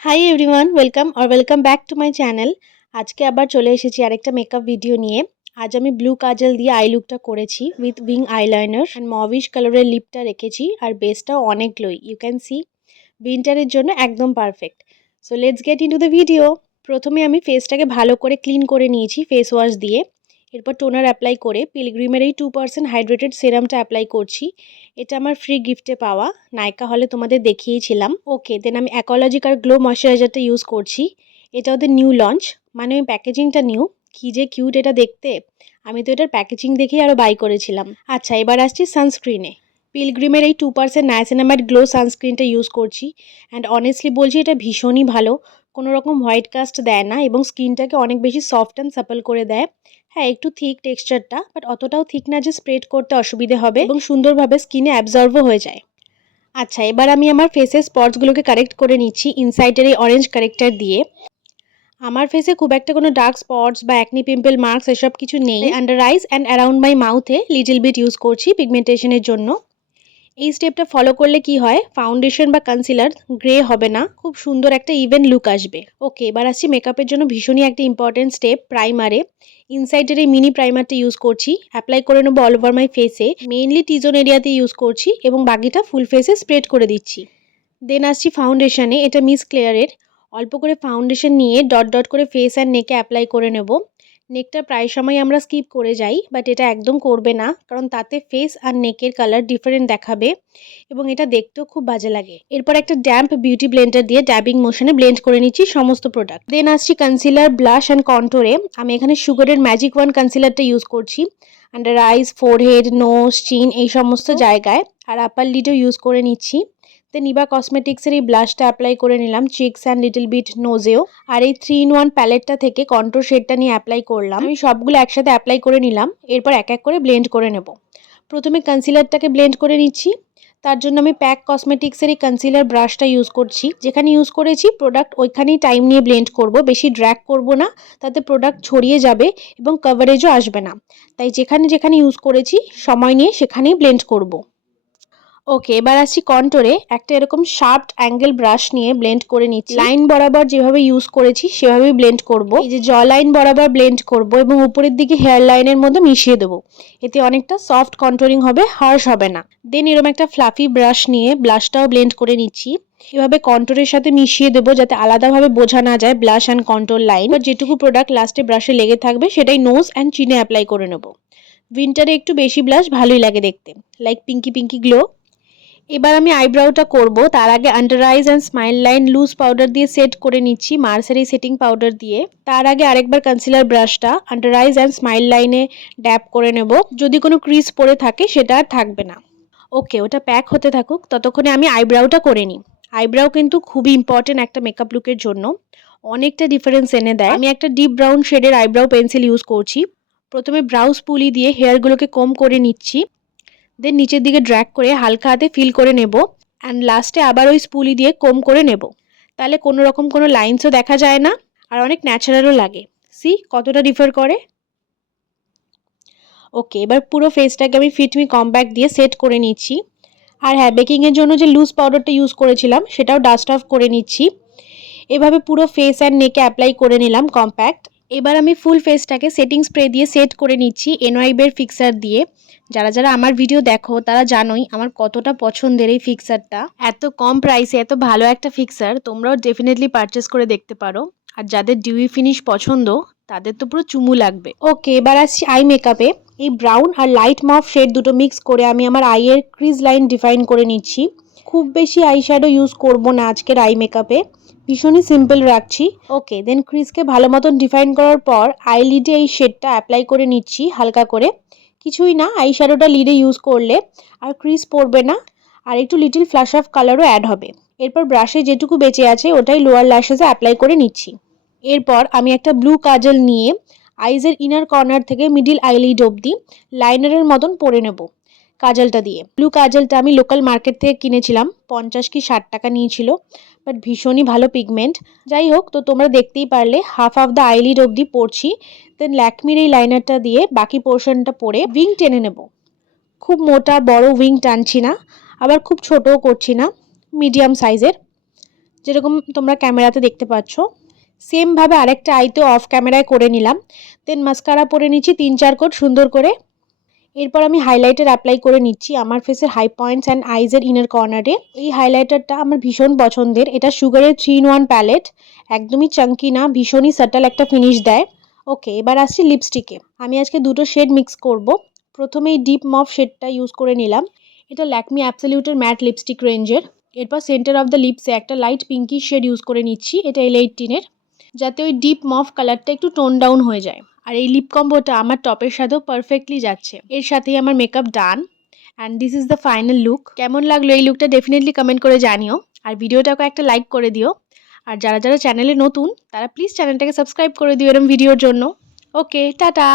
Hi everyone, welcome back to my channel. আজকে আবার চলে এসেছি আরেকটা মেকআপ ভিডিও নিয়ে। আজ আমি ব্লু কাজল দিয়ে আই লুকটা করেছি with wing eyeliner and mauvish কালারের লিপটা রেখেছি আর বেসটাও অনেক গ্লোই। ইউ ক্যান সি উইন্টারের জন্য একদম perfect. So let's get into the video. প্রথমে আমি ফেসটাকে ভালো করে ক্লিন করে নিয়েছি ফেস ওয়াশ দিয়ে। এরপর টোনার অ্যাপ্লাই করে পিলগ্রিমের এই 2% হাইড্রেটেড সিরামটা অ্যাপ্লাই করছি। এটা আমার ফ্রি গিফটে পাওয়া, নাইকা হলে তোমাদের দেখিয়েছিলাম। ওকে, দেন আমি অ্যাকোলজিকার গ্লো ময়শ্চারাইজারটা ইউজ করছি। এটা ওদের নিউ লঞ্চ, মানে ওই প্যাকেজিংটা নিউ। কী যে কিউট এটা দেখতে, আমি তো এটার প্যাকেজিং দেখেই আরও বাই করেছিলাম। আচ্ছা, এবার আসছি সানস্ক্রিনে। পিলগ্রিমের এই 2% নায়াসিনামাইড গ্লো সানস্ক্রিনটা ইউজ করছি অ্যান্ড অনেস্টলি বলছি এটা ভীষণই ভালো। কোনো রকম হোয়াইট কাস্ট দেয় না এবং স্কিনটাকে অনেক বেশি সফট অ্যান্ড সাপল করে দেয়। হ্যাঁ, একটু থিক টেক্সচারটা, বাট অতটাও থিক না যে স্প্রেড করতে অসুবিধে হবে এবং সুন্দরভাবে স্কিনে অ্যাবজর্বও হয়ে যায়। আচ্ছা, এবার আমি আমার ফেসের স্পটসগুলোকে কারেক্ট করে নিচ্ছি ইনসাইডের এই অরেঞ্জ কারেক্টার দিয়ে। আমার ফেসে খুব একটা কোনো ডার্ক স্পটস বা অ্যাকনি পিম্পল মার্কস এসব কিছু নেই। Under eyes and around my মাউথে লিটল বিট ইউজ করছি পিগমেন্টেশনের জন্য। এই স্টেপটা ফলো করলে কি হয়, ফাউন্ডেশন বা কনসিলার গ্রে হবে না, খুব সুন্দর একটা ইভেন লুক আসবে। ওকে, এবার আসছি মেকআপের জন্য ভীষণই একটা ইম্পর্টেন্ট স্টেপ, প্রাইমারে। ইনসাইডের এই মিনি প্রাইমারটা ইউজ করছি, অ্যাপ্লাই করে নেবো অল ওভার মাই ফেসে। মেইনলি টিজোন এরিয়াতে ইউজ করছি এবং বাকিটা ফুল ফেসে স্প্রেড করে দিচ্ছি। দেন আসছি ফাউন্ডেশনে, এটা মিস ক্লেয়ারের। অল্প করে ফাউন্ডেশন নিয়ে ডট ডট করে ফেস অ্যান্ড নেকে অ্যাপ্লাই করে নেব। নেকটা প্রায় সময় আমরা স্কিপ করে যাই, বাট এটা একদম করবে না, কারণ তাতে ফেস আর নেকের কালার ডিফারেন্ট দেখাবে এবং এটা দেখতেও খুব বাজে লাগে। এরপর একটা ড্যাম্প বিউটি ব্লেন্ডার দিয়ে ড্যাবিং মোশনে ব্লেন্ড করে নিচ্ছি সমস্ত প্রোডাক্ট। দেন আসছি কনসিলার, ব্লাশ অ্যান্ড কন্ট্রোরে। আমি এখানে সুগারের ম্যাজিক ওয়ান কনসিলারটা ইউজ করছি আন্ডার আইস, ফোরহেড, নোজ, চিন এই সমস্ত জায়গায়, আর আপার লিডও ইউজ করে নিচ্ছি। দেন নিবা কসমেটিক্সের এই ব্লাশটা অ্যাপ্লাই করে নিলাম চিকস অ্যান্ড লিটল বিট নোজেও। আর এই 3-in-1 প্যালেটটা থেকে কন্ট্রোর শেডটা নিয়ে অ্যাপ্লাই করলাম। আমি সবগুলো একসাথে অ্যাপ্লাই করে নিলাম, এরপর এক এক করে ব্লেন্ড করে নেব। প্রথমে কনসিলারটাকে ব্লেন্ড করে নিচ্ছি। তার জন্য আমি প্যাক কসমেটিক্সের এই কনসিলার ব্রাশটা ইউজ করছি। যেখানে ইউজ করেছি প্রোডাক্ট ওইখানেই টাইম নিয়ে ব্লেন্ড করব, বেশি ড্র্যাগ করব না, তাতে প্রোডাক্ট ছড়িয়ে যাবে এবং কভারেজও আসবে না। তাই যেখানে যেখানে ইউজ করেছি সময় নিয়ে সেখানেই ব্লেন্ড করব। ওকে, এবার আসছি কন্ট্রোরে। একটা এরকম শার্পড অ্যাঙ্গেল ব্রাশ নিয়ে ব্লেন্ড করে নিচ্ছি। লাইন বরাবর যেভাবে ইউজ করেছি সেভাবেই ব্লেন্ড করব। এই যে জ লাইন বরাবর ব্লেন্ড করব এবং উপরের দিকে হেয়ার লাইনের মধ্যে মিশিয়ে দেবো। এতে অনেকটা সফট কন্ট্রোলিং হবে, হার্শ হবে না। দেন এরকম একটা ফ্লাফি ব্রাশ নিয়ে ব্লাশটাও ব্লেন্ড করে নিচ্ছি। এভাবে কন্ট্রোরের সাথে মিশিয়ে দেবো যাতে আলাদাভাবে বোঝা না যায় ব্লাশ অ্যান্ড কন্ট্রোল লাইন। যেটুকু প্রোডাক্ট লাস্টে ব্রাশে লেগে থাকবে সেটাই নোজ অ্যান্ড চিনে অ্যাপ্লাই করে নেব। উইন্টারে একটু বেশি ব্লাশ ভালোই লাগে দেখতে, লাইক পিঙ্কি পিঙ্কি গ্লো। এবার আমি আইব্রাউটা করব, তার আগে under eyes and smile line loose powder দিয়ে সেট করে নিচ্ছি মার্সের এই সেটিং পাউডার দিয়ে। তার আগে আরেকবার কনসিলার ব্রাশটা আন্ডার আইজ অ্যান্ড স্মাইল লাইনে ড্যাপ করে নেব। যদি কোনো ক্রিজ পড়ে থাকে সেটা আর থাকবে না। ওকে, ওটা প্যাক হতে থাকুক, ততক্ষণে আমি আইব্রাউটা করে নিই। আইব্রাউ কিন্তু খুবই ইম্পর্টেন্ট একটা মেকআপ লুকের জন্য, অনেকটা ডিফারেন্স এনে দেয়। আমি একটা ডিপ ব্রাউন শেডের আইব্রাউ পেন্সিল ইউজ করছি। প্রথমে ব্রাউজ পুলি দিয়ে হেয়ারগুলোকে কম করে নিচ্ছি। দেন নিচের দিকে ড্র্যাগ করে হালকা হাতে ফিল করে নেব অ্যান্ড লাস্টে আবার ওই স্পুলি দিয়ে কম করে নেব। তাহলে কোনো রকম কোনো লাইন্সও দেখা যায় না আর অনেক ন্যাচারালও লাগে। সি কতটা ডিফার করে। ওকে, এবার পুরো ফেসটাকে আমি ফিটমি কম্প্যাক্ট দিয়ে সেট করে নিচ্ছি। আর হ্যাঁ, বেকিংয়ের জন্য যে লুজ পাউডারটা ইউজ করেছিলাম সেটাও ডাস্ট অফ করে নিচ্ছি। এভাবে পুরো ফেস অ্যান্ড নেকে অ্যাপ্লাই করে নিলাম কম্প্যাক্ট। এবার আমি ফুল ফেসটাকে সেটিং স্প্রে দিয়ে সেট করে নিচ্ছি এনওয়াইবের ফিক্সার দিয়ে। যারা যারা আমার ভিডিও দেখো তারা জানোই আমার কতটা পছন্দের এই ফিক্সারটা। এত কম প্রাইসে এত ভালো একটা ফিক্সার তোমরাও ডেফিনেটলি পারচেস করে দেখতে পারো। আর যাদের ডিউই ফিনিশ পছন্দ তাদের তো পুরো চুমু লাগবে। ওকে, এবার আসছি আই মেকআপে। এই ব্রাউন আর লাইট মফ শেড দুটো মিক্স করে আমি আমার আইয়ের ক্রিজ লাইন ডিফাইন করে নিচ্ছি। খুব বেশি আই শ্যাডো ইউজ করবো না আজকের আই মেকআপে, ভীষণই সিম্পল রাখছি। ওকে, দেন ক্রিজকে ভালো মতন ডিফাইন করার পর আইলিডে এই শেডটা অ্যাপ্লাই করে নিচ্ছি হালকা করে। কিছুই না, আই শ্যাডোটা লিডে ইউজ করলে আর ক্রিজ পড়বে না আর একটু লিটিল ফ্ল্যাশ অফ কালারও অ্যাড হবে। এরপর ব্রাশে যেটুকু বেঁচে আছে ওটাই লোয়ার ল্যাশেসে অ্যাপ্লাই করে নিচ্ছি। এরপর আমি একটা ব্লু কাজল নিয়ে আইজের ইনার কর্নার থেকে মিডিল আইলিড অবধি লাইনারের মতন পরে নেব কাজলটা দিয়ে। ব্লু কাজলটা আমি লোকাল মার্কেট থেকে কিনেছিলাম, 50 কি 60 টাকা নিয়েছিল, বাট ভীষণই ভালো পিগমেন্ট। যাই হোক, তো তোমরা দেখতেই পারলে হাফ অফ দ্য আইলিড অবধি পড়ছি। দেন ল্যাকমির এই লাইনারটা দিয়ে বাকি পোর্শনটা পরে উইং টেনে নেব। খুব মোটা বড় উইং টানছি না, আবার খুব ছোটও করছি না, মিডিয়াম সাইজের, যেরকম তোমরা ক্যামেরাতে দেখতে পাচ্ছ। সেমভাবে আরেকটা আইতেও অফ ক্যামেরায় করে নিলাম। দেন মাস্কারা পরে নিচ্ছি 3-4 কোট সুন্দর করে। এরপর আমি হাইলাইটার অ্যাপ্লাই করে নিচ্ছি আমার ফেসের হাই পয়েন্টস অ্যান্ড আইজের ইনার কর্নারে। এই হাইলাইটারটা আমার ভীষণ পছন্দের। এটা সুগারের 3-in-1 প্যালেট, একদমই চাঙ্কি না, ভীষণই সাটল একটা ফিনিশ দেয়। ওকে, এবার আসছি লিপস্টিকে। আমি আজকে দুটো শেড মিক্স করব। প্রথমে এই ডিপ মভ শেডটা ইউজ করে নিলাম। এটা ল্যাকমি অ্যাবসলিউটের ম্যাট লিপস্টিক রেঞ্জের। এরপর সেন্টার অফ দ্য লিপসে একটা লাইট পিঙ্কি শেড ইউজ করে নিচ্ছি, এটা L18-এর, যাতে ওই ডিপ মভ কালারটা একটু টোন ডাউন হয়ে যায়। আর এই লিপ কম্বোটা আমার টপের সাথেও পারফেক্টলি যাচ্ছে। এর সাথেই আমার makeup done and this is the final look. কেমন লাগলো এই লুকটা ডেফিনেটলি কমেন্ট করে জানিও। আর ভিডিওটাকে একটা লাইক করে দিও। আর যারা যারা চ্যানেলে নতুন তারা প্লিজ চ্যানেলটাকে সাবস্ক্রাইব করে দিও এরকম ভিডিওর জন্য। ওকে, টাটা।